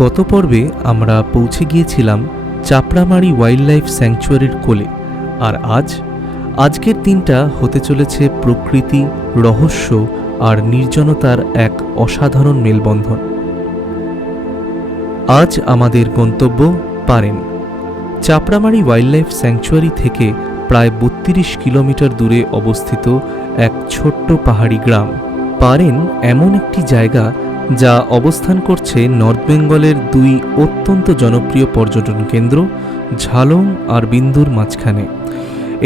গত পর্বে আমরা পৌঁছে গিয়েছিলাম চাপড়ামারি ওয়াইল্ড লাইফ স্যাংচুয়ারির কোলে। আর আজকের দিনটা হতে চলেছে প্রকৃতি, রহস্য আর নির্জনতার এক অসাধারণ মেলবন্ধন। আজ আমাদের গন্তব্য পারেন। চাপড়ামারি ওয়াইল্ড লাইফ স্যাংচুয়ারি থেকে প্রায় ৩২ কিলোমিটার দূরে অবস্থিত এক ছোট্ট পাহাড়ি গ্রাম। পারেন এমন একটি জায়গা যা অবস্থান করছে নর্থ বেঙ্গলের দুই অত্যন্ত জনপ্রিয় পর্যটন কেন্দ্র ঝালং আর বিন্দুর মাঝখানে।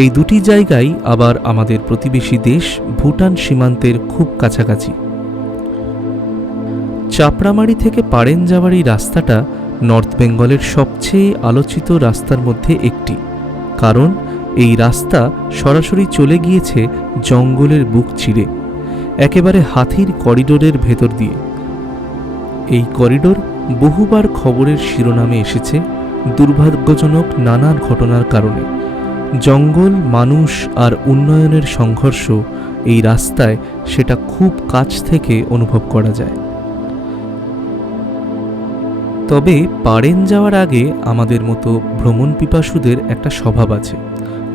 এই দুটি জায়গাই আবার আমাদের প্রতিবেশী দেশ ভুটান সীমান্তের খুব কাছাকাছি। চাপড়ামারি থেকে পারেন যাওয়ার এই রাস্তাটা নর্থ বেঙ্গলের সবচেয়ে আলোচিত রাস্তার মধ্যে একটি, কারণ এই রাস্তা সরাসরি চলে গিয়েছে জঙ্গলের বুক চিরে, একেবারে হাতির করিডোরের ভেতর দিয়ে। এই করিডোর বহুবার খবরের শিরোনামে এসেছে দুর্ভাগ্যজনক নানান ঘটনার কারণে। জঙ্গল, মানুষ আর উন্নয়নের সংঘর্ষ এই রাস্তায় সেটা খুব কাছ থেকে অনুভব করা যায়। তবে পারেন যাওয়ার আগে আমাদের মতো ভ্রমণ পিপাসুদের একটা স্বভাব আছে,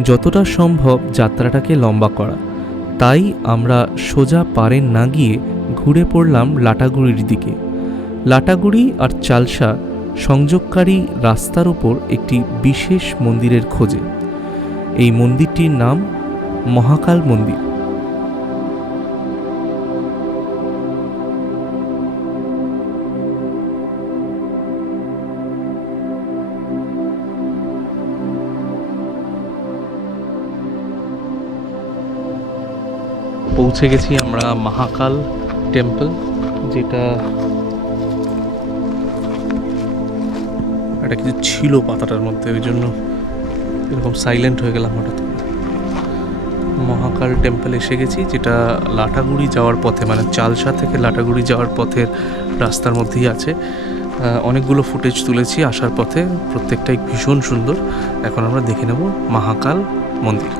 যতটা সম্ভব যাত্রাটাকে লম্বা করা। তাই আমরা সোজা পারেন না গিয়ে ঘুরে পড়লাম লাটাগুড়ির দিকে। লাটাগুড়ি আর চালসা সংযোগকারী রাস্তার ওপর একটি বিশেষ মন্দিরের খোঁজে। এই মন্দিরটির নাম মহাকাল মন্দির। পৌঁছে গেছি আমরা মহাকাল টেম্পল, যেটা একটা কিছু ছিল পাতাটার মধ্যে, ওই জন্য এরকম সাইলেন্ট হয়ে গেলাম হঠাৎ। মহাকাল টেম্পল এসে গেছি, যেটা লাটাগুড়ি যাওয়ার পথে, মানে চালসা থেকে লাটাগুড়ি যাওয়ার পথের রাস্তার মধ্যেই আছে। অনেকগুলো ফুটেজ তুলেছি আসার পথে, প্রত্যেকটাই ভীষণ সুন্দর। এখন আমরা দেখে নেব মহাকাল মন্দির।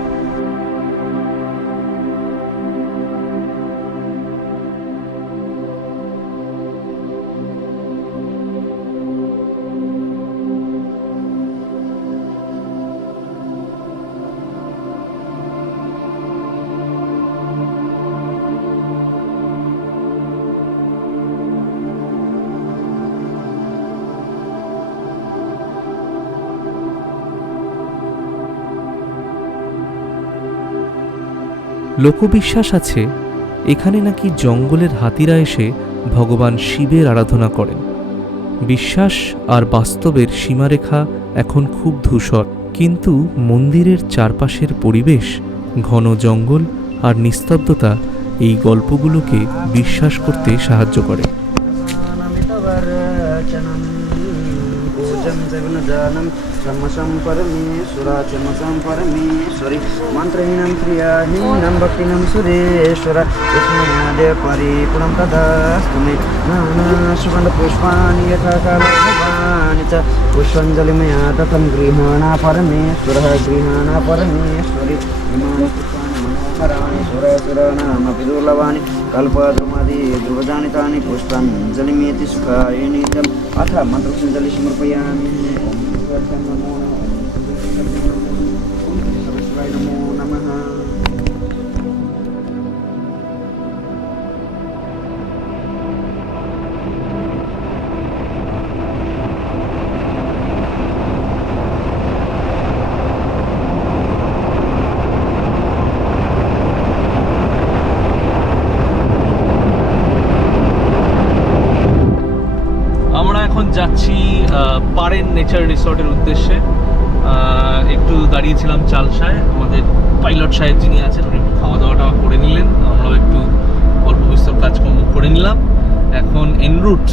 লোকবিশ্বাস আছে এখানে নাকি জঙ্গলের হাতিরা এসে ভগবান শিবের আরাধনা করেন। বিশ্বাস আর বাস্তবের সীমারেখা এখন খুব ধূসর, কিন্তু মন্দিরের চারপাশের পরিবেশ, ঘন জঙ্গল আর নিস্তব্ধতা এই গল্পগুলোকে বিশ্বাস করতে সাহায্য করে। चमसं परमेश्वरचमसं परमेश्वरी मन्त्रहीनं क्रियाहीनं भक्तिनं सुरेश्वर विस्मयादे परिपूर्णं तदास्तु मे नानासुगन्धपुष्पाणि यथा कालभवानि च पुष्पाञ्जलिमया तथं गृहाणा परमेश्वरः गृहाणा परमेश्वरी इमानि पुष्पाणि मनोहराणि सुरसुराणामपि दुर्लभानि कल्पद्रुमादि ध्रुवजानि तानि पुष्पाञ्जलिमेति सुखाय नित्यम् अथ मन्त्रपुष्पाञ्जलि समर्पयामि। नमो नमः। আমরা এখন যাচ্ছি পারেন নেচার রিসর্টের উদ্দেশ্যে। একটু দাঁড়িয়েছিলাম চালসায়, আমাদের পাইলট সাহেব যিনি আছেন উনি খাওয়া দাওয়াটা করে নিলেন, আমরাও একটু অল্প বিস্তর কাজকর্ম করে নিলাম। এখন এনরুট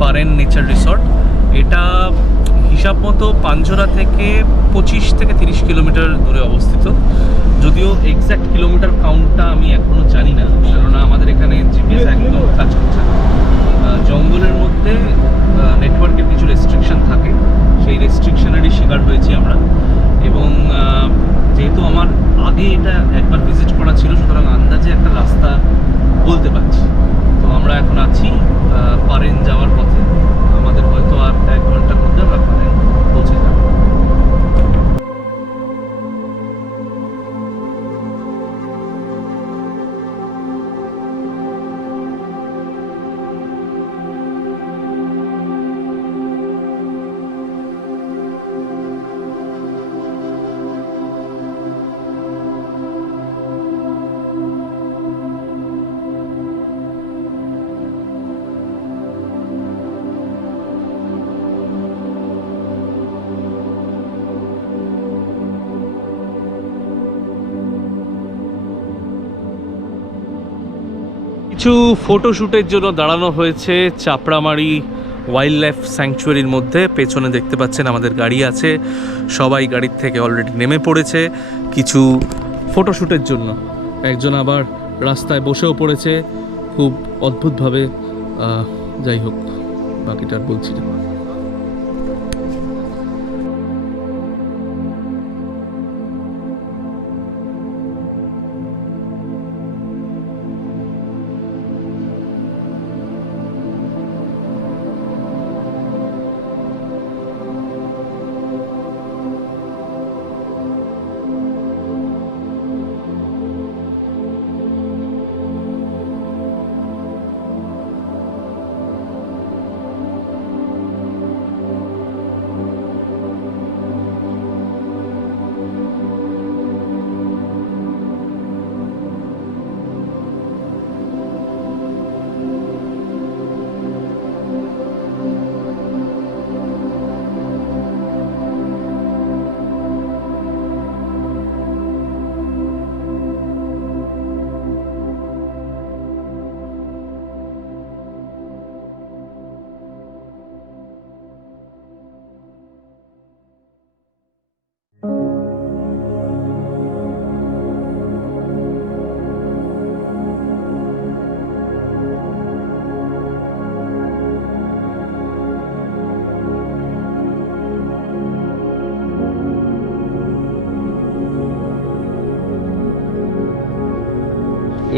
পারেন নেচার রিসর্ট। এটা হিসাব মতো পাঞ্জরা থেকে 25 থেকে 30 কিলোমিটার দূরে অবস্থিত, যদিও এক্স্যাক্ট কিলোমিটার কাউন্টটা আমি এখনও জানি না, কেননা আমাদের এখানে জিপিএস একদম কাজ করছে না। জঙ্গলের মধ্যে নেটওয়ার্কের কিছু রেস্ট্রিকশন থাকে, সেই রেস্ট্রিকশনেরই শিকার হয়েছি আমরা। এবং যেহেতু আমার আগে এটা একবার ভিজিট করা ছিল, সুতরাং আন্দাজে একটা রাস্তা বলতে পারছি। তো আমরা এখন আছি পারেন যাওয়ার পথে। আমাদের আর 1 ঘন্টার মধ্যে আমরা পারেন পৌঁছে যাব। কিছু ফটোশ্যুটের জন্য দাঁড়ানো হয়েছে চাপড়ামারি ওয়াইল্ড লাইফ স্যাংচুয়ারির মধ্যে। পেছনে দেখতে পাচ্ছেন আমাদের গাড়ি আছে, সবাই গাড়ির থেকে অলরেডি নেমে পড়েছে কিছু ফটোশ্যুটের জন্য। একজন আবার রাস্তায় বসেও পড়েছে খুব অদ্ভুতভাবে। যাই হোক, বাকিটা আর বলছি না।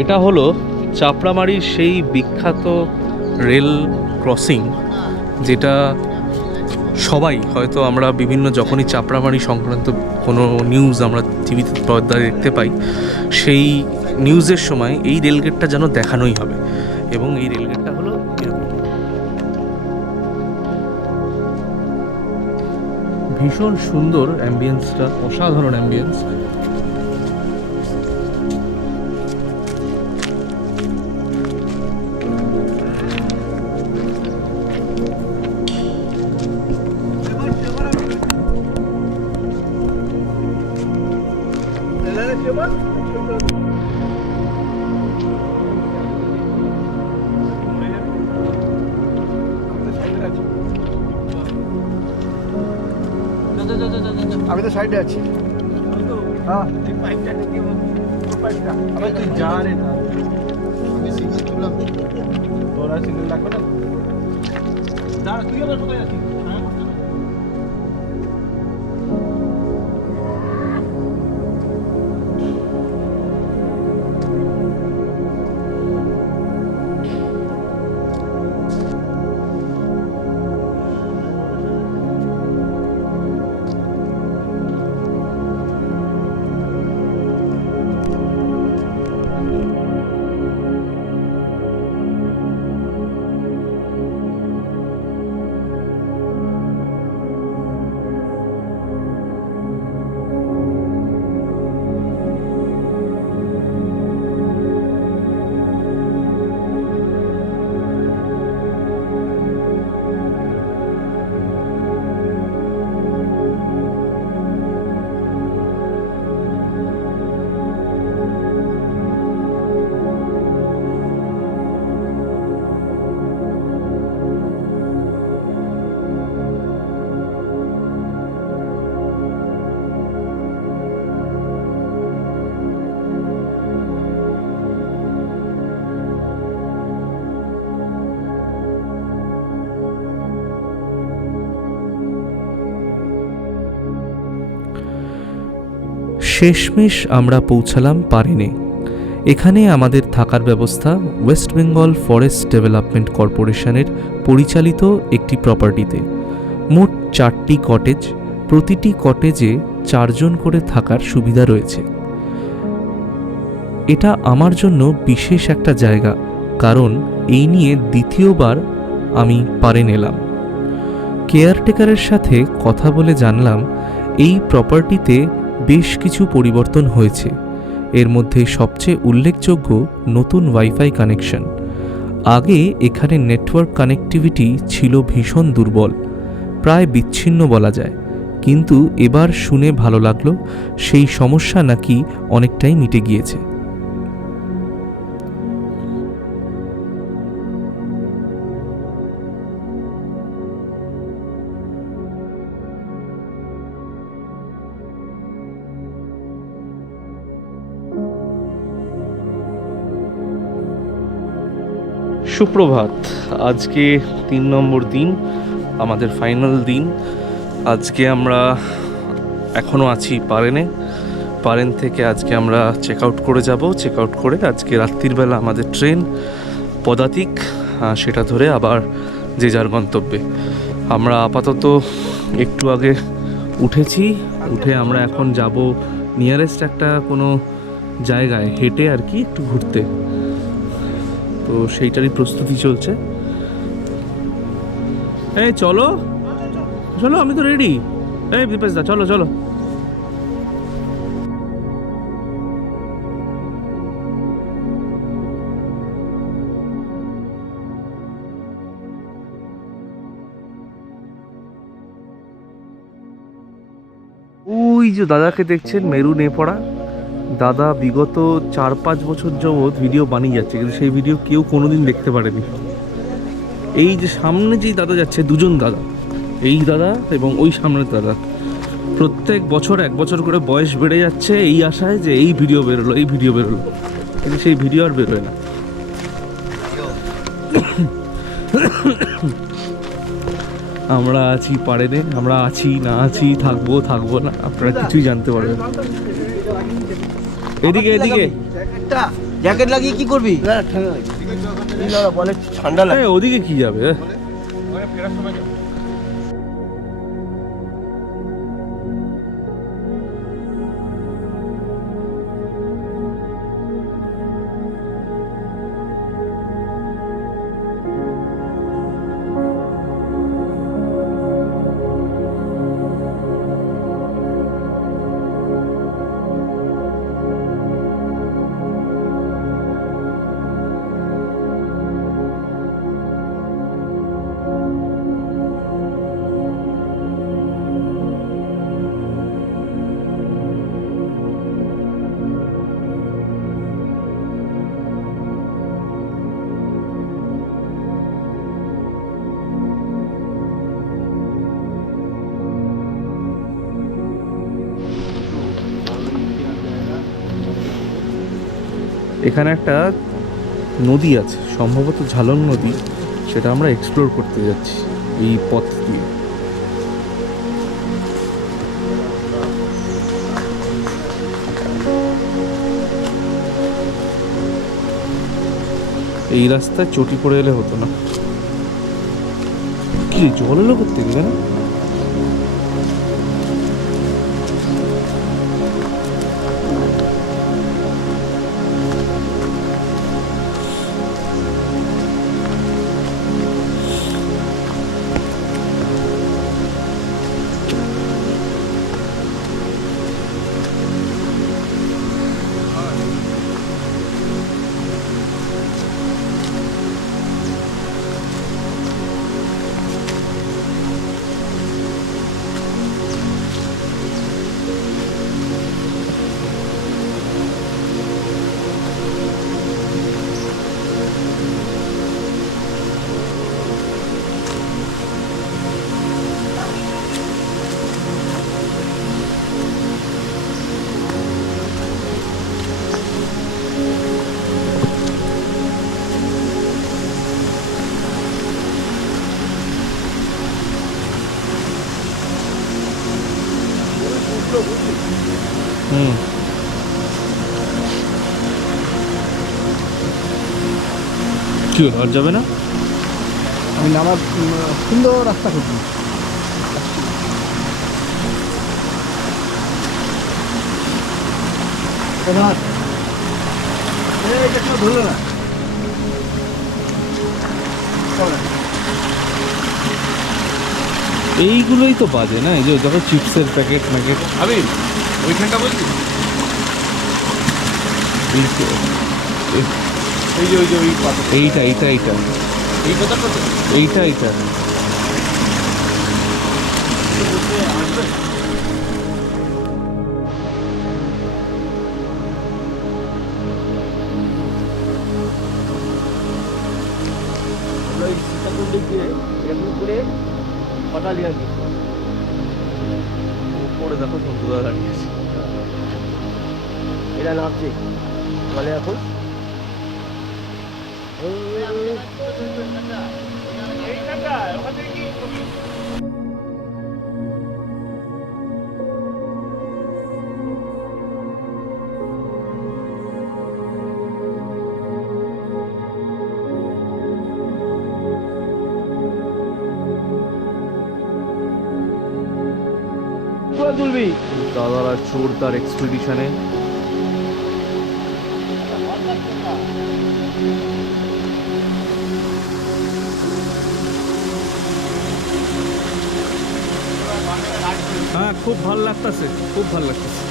এটা হলো চাপড়ামারির সেই বিখ্যাত রেল ক্রসিং, যেটা সবাই হয়তো আমরা বিভিন্ন যখনই চাপড়ামারি সংক্রান্ত কোনো নিউজ আমরা টিভিতে পর্দায় দেখতে পাই, সেই নিউজের সময় এই রেলগেটটা যেন দেখানোই হবে। এবং এই রেলগেটটা হলো এরকম। ভীষণ সুন্দর অ্যাম্বিয়েন্সটা, অসাধারণ অ্যাম্বিয়েন্স। আমি তো সাইডে আছি। হ্যাঁ, তুই যা রে না, আমি সিঙ্গেল তুললাম, তোরা সিঙ্গেল লাগবে না। দাঁড়া, তুই আবার কোথায় আছিস? শেষমেশ আমরা পৌঁছালাম পারেনে। এখানে আমাদের থাকার ব্যবস্থা ওয়েস্ট বেঙ্গল ফরেস্ট ডেভেলপমেন্ট কর্পোরেশনের পরিচালিত একটি প্রপার্টিতে। মোট 4টি কটেজ, প্রতিটি কটেজে 4 জন করে থাকার সুবিধা রয়েছে। এটা আমার জন্য বিশেষ একটা জায়গা, কারণ এই নিয়ে দ্বিতীয়বার আমি পারেন এলাম। কেয়ারটেকারের সাথে কথা বলে জানলাম এই প্রপার্টিতে বেশ কিছু পরিবর্তন হয়েছে। এর মধ্যে সবচেয়ে উল্লেখযোগ্য নতুন ওয়াইফাই কানেকশন। আগে এখানে নেটওয়ার্ক কানেক্টিভিটি ছিল ভীষণ দুর্বল, প্রায় বিচ্ছিন্ন বলা যায়, কিন্তু এবার শুনে ভালো লাগলো সেই সমস্যা নাকি অনেকটাই মিটে গিয়েছে। সুপ্রভাত। আজকে 3 নম্বর দিন, আমাদের ফাইনাল দিন। আজকে আমরা এখনও আছি পারেন থেকে আজকে আমরা চেক আউট করে যাব। চেক আউট করে আজকে রাত্রিবেলা আমাদের ট্রেন পদাতিক, সেটা ধরে আবার যে যার গন্তব্যে। আমরা আপাতত একটু আগে উঠে আমরা এখন যাব নিয়ারেস্ট একটা কোনো জায়গায় হেঁটে আর কি একটু ঘুরতে। তো সেইটারই প্রস্তুতি চলছে। এই চলো, আমি তো রেডি। এই দীপেশ দা, চলো। ওই যে দাদাকে দেখছেন, মেরুনে পড়া দাদা, বিগত 4-5 বছর যাবৎ ভিডিও বানিয়ে যাচ্ছে, কিন্তু সেই ভিডিও কেউ কোনোদিন দেখতে পারেনি। এই যে সামনে যেই দাদা যাচ্ছে, 2 জন দাদা, এই দাদা এবং ওই সামনের দাদা, প্রত্যেক বছর 1 বছর করে বয়স বেড়ে যাচ্ছে এই আশায় যে এই ভিডিও বেরোলো, কিন্তু সেই ভিডিও আর বেরোয় না। আমরা আছি পারেনে, আমরা আছি না আছি, থাকবো না, আপনারা কিছুই জানতে পারবেন। এদিকে জ্যাকেট লাগিয়ে কি করবি? ঠান্ডা লাগে। ওদিকে কি যাবে? এখানে একটা নদী আছে, সম্ভবত ঝালন নদী, সেটা আমরা এক্সপ্লোর করতে যাচ্ছি এই পথ দিয়ে। এই রাস্তায় চটি পড়ে এলে হতো না। কি জল এলো করতে গেলে না? কি হলো, আর যাবে না? আমি নামার সুন্দর রাস্তা করছি। ধরলো না এইগুলোই তো বাজে না, এই যে দেখো চিপসের প্যাকেট ম্যাকেট। আমি ওইখানটা বলছি, এই যে ওই পাতা, এইটা এই কথাটা তো এইটা আসবে। ওই সীতাকুণ্ড দিয়ে এরকম করে পাটালি আর কি উপরে দেখো বন্ধুরা দাঁড়িয়ে আছে। এরা নামছে মানে এখন তুলবি দাদারা জোরদার এক্সপিডিশনে। হ্যাঁ খুব ভালো লাগতেছে, খুব ভালো লাগতেছে।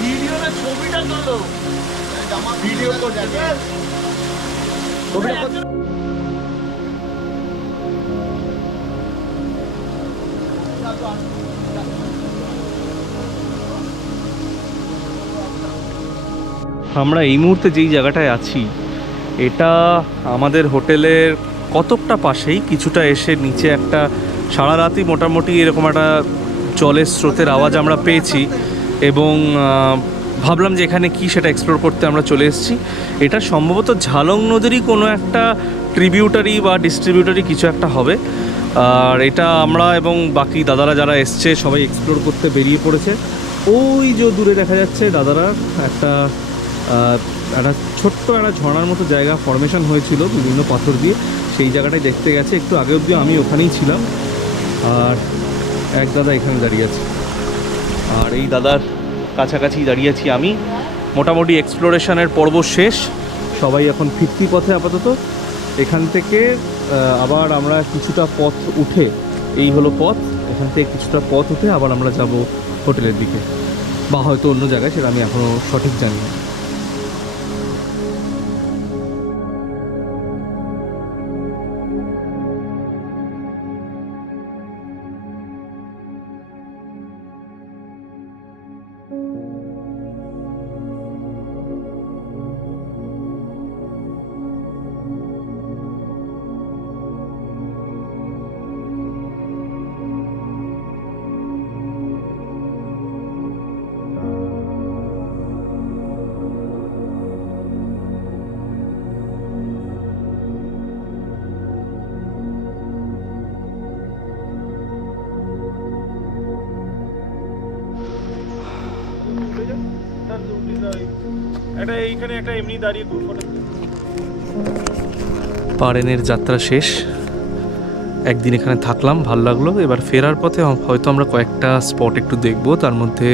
ভিডিও না ছবিটা তোলো, ভিডিও করতে আমরা এই মুহূর্তে যেই জায়গাটায় আছি এটা আমাদের হোটেলের কতকটা পাশেই, কিছুটা এসে নিচে একটা সারা রাতই মোটামুটি এরকম একটা জলের স্রোতের আওয়াজ আমরা পেয়েছি এবং ভাবলাম যে এখানে কি সেটা এক্সপ্লোর করতে আমরা চলে এসেছি। এটা সম্ভবত ঝালং নদীরই কোনো একটা ট্রিবিউটারি বা ডিস্ট্রিবিউটারি কিছু একটা হবে। আর এটা আমরা এবং বাকি দাদারা যারা এসছে সবাই এক্সপ্লোর করতে বেরিয়ে পড়েছে। ওই যে দূরে দেখা যাচ্ছে দাদারা একটা ছোট্ট একটা ঝর্ণার মতো জায়গা ফর্মেশন হয়েছিল বিভিন্ন পাথর দিয়ে, সেই জায়গাটাই দেখতে গেছে। একটু আগে অবধি আমি ওখানেই ছিলাম। আর এক দাদা এখানে দাঁড়িয়ে আছে, আর এই দাদার কাছাকাছি দাঁড়িয়ে আছি আমি। মোটামুটি এক্সপ্লোরেশনের পর্ব শেষ, সবাই এখন ফিরতি পথে আপাতত। এখান থেকে আবার আমরা কিছুটা পথ উঠে, এই হলো পথ, এখান থেকে কিছুটা পথ উঠে আবার আমরা যাব হোটেলের দিকে, বা হয়তো অন্য জায়গায়, সেটা আমি এখনও সঠিক জানি না। একটা এইখানে একটা এমনি দাঁড়িয়ে ফটো। পারেনের যাত্রা শেষ, একদিন এখানে থাকলাম, ভালো লাগলো। এবার ফেরার পথে হয়তো আমরা কয়েকটা স্পট একটু দেখব। তার মধ্যে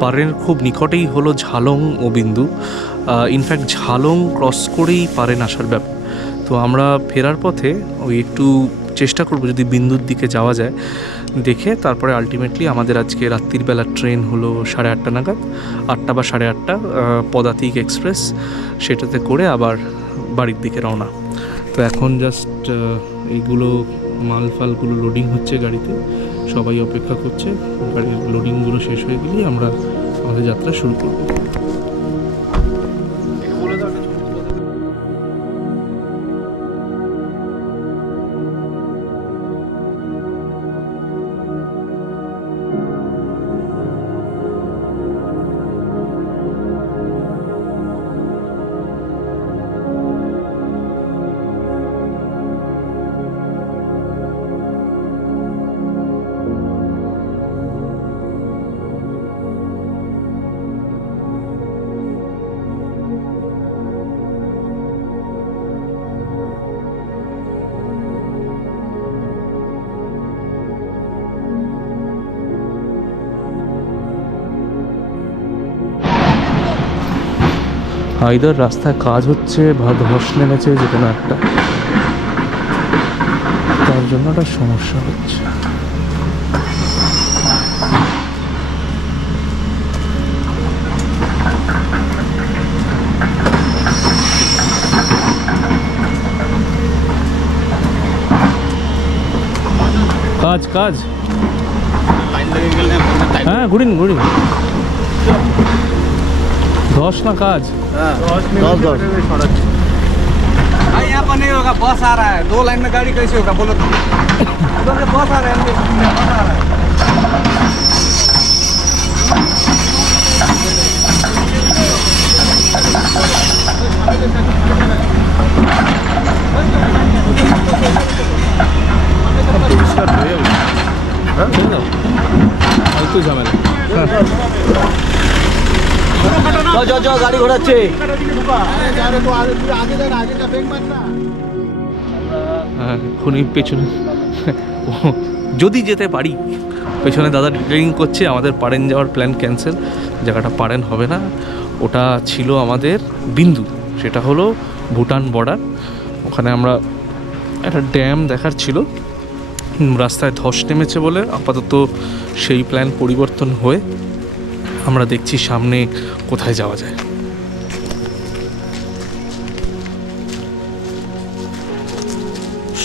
পারেনের খুব নিকটেই হলো ঝালং ও বিন্দু। ইনফ্যাক্ট ঝালং ক্রস করেই পারেন আসার ব্যাপার। তো আমরা ফেরার পথে ওই একটু চেষ্টা করব যদি বিন্দুর দিকে যাওয়া যায় দেখে। তারপরে আলটিমেটলি আমাদের আজকে রাত্রির বেলা ট্রেন হলো 8:30 নাগাদ, 8টা বা 8:30, পদাতিক এক্সপ্রেস, সেটাতে করে আবার বাড়ির দিকে রওনা। তো এখন জাস্ট এইগুলো মাল ফালগুলো লোডিং হচ্ছে গাড়িতে, সবাই অপেক্ষা করছে। গাড়ির লোডিংগুলো শেষ হয়ে গেলেই আমরা আমাদের যাত্রা শুরু করব। আইদার রাস্তায় কাজ হচ্ছে বা ধস নেমেছে যে কোনো একটা, তার জন্য একটা সমস্যা হচ্ছে। কাজ কাজ হ্যাঁ, ঘুরিন ঘুরিন, ধস না কাজ। भाई यहाँ पर नहीं होगा, बस आ रहा है। 2 लाइन में गाड़ी कैसे होगा बोलो तो? उधर से बस आ रहा है, बस आ रहा है। একটু ঝামেলা। যাও গাড়ি ঘোরাচ্ছে। হ্যাঁ, এক্ষুনি পেছনে যদি যেতে পারি, পেছনে দাদা ডিটেলিং করছে, আমাদের পারেন যাওয়ার প্ল্যান ক্যান্সেল, জায়গাটা পারেন হবে না। ওটা ছিল আমাদের বিন্দু, সেটা হলো ভুটান বর্ডার। ওখানে আমরা একটা ড্যাম দেখার ছিল, রাস্তায় ধস নেমেছে বলে আপাতত সেই প্ল্যান পরিবর্তন হয়ে আমরা দেখছি সামনে কোথায় যাওয়া যায়।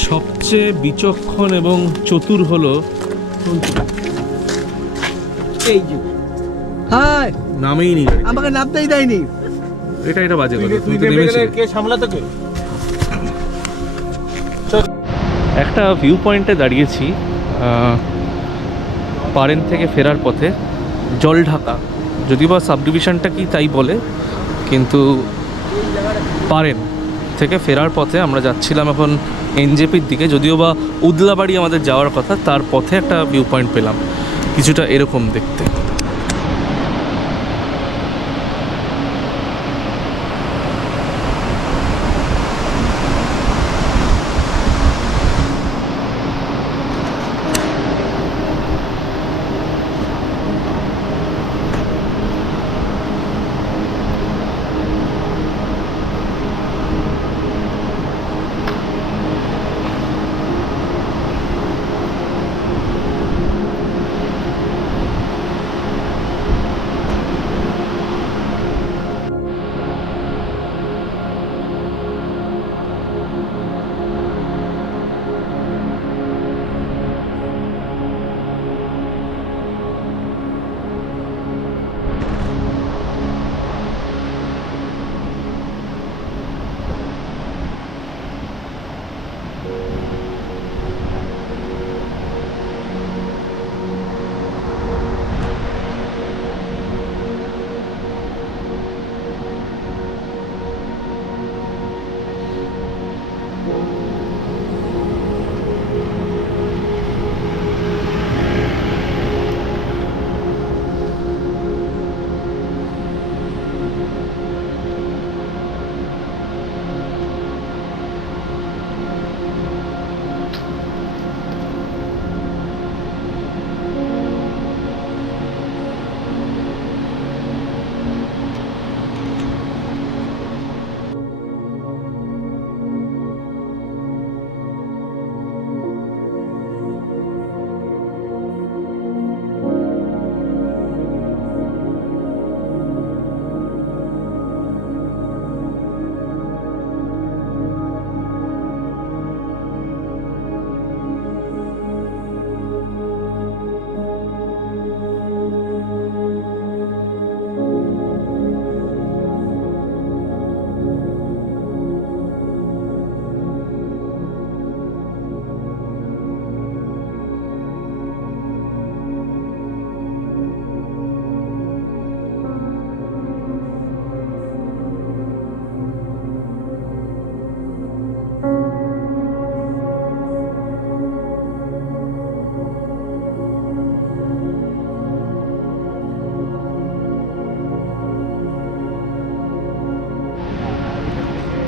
সবচেয়ে বিচক্ষণ এবং চতুর হলো এই যে হাই, নামেই নি গাড়ি। আমাকে নামতেই দেয়নি। এটা বাজে কথা, তুমি তো নেমেছিলে। কে সামলাতে কে? একটা ভিউ পয়েন্টে দাঁড়িয়েছি পারেন থেকে ফেরার পথে, জলঢাকা, যদিও বা সাব ডিভিশনটা কি তাই বলে, কিন্তু পারেন থেকে ফেরার পথে আমরা যাচ্ছিলাম এখন এনজেপির দিকে, যদিও বা উদলাবাড়ি আমাদের যাওয়ার কথা, তার পথে একটা ভিউ পয়েন্ট পেলাম কিছুটা এরকম দেখতে।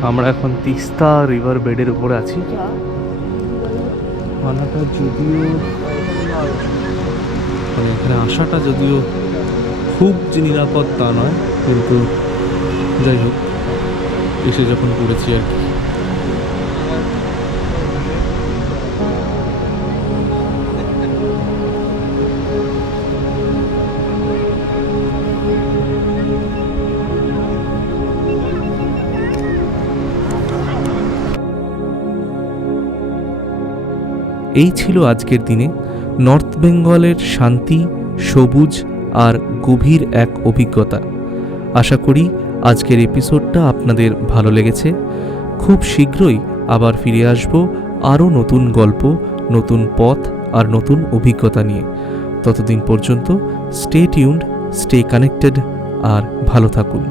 আমরা এখন তিস্তা রিভার বেডের উপরে আছি। আনাটা যদিও মানে এখানে আসাটা যদিও খুব যে নিরাপদ তা নয়, কিন্তু যাই হোক এসে যখন পড়েছি আর কি। এই ছিল আজকের দিনে নর্থ বেঙ্গলের শান্তি, সবুজ আর গভীর এক অভিজ্ঞতা। আশা করি আজকের এপিসোডটা আপনাদের ভালো লেগেছে। খুব শীঘ্রই আবার ফিরে আসব আরও নতুন গল্প, নতুন পথ আর নতুন অভিজ্ঞতা নিয়ে। ততদিন পর্যন্ত স্টে টিউনড, স্টে কানেক্টেড আর ভালো থাকুন।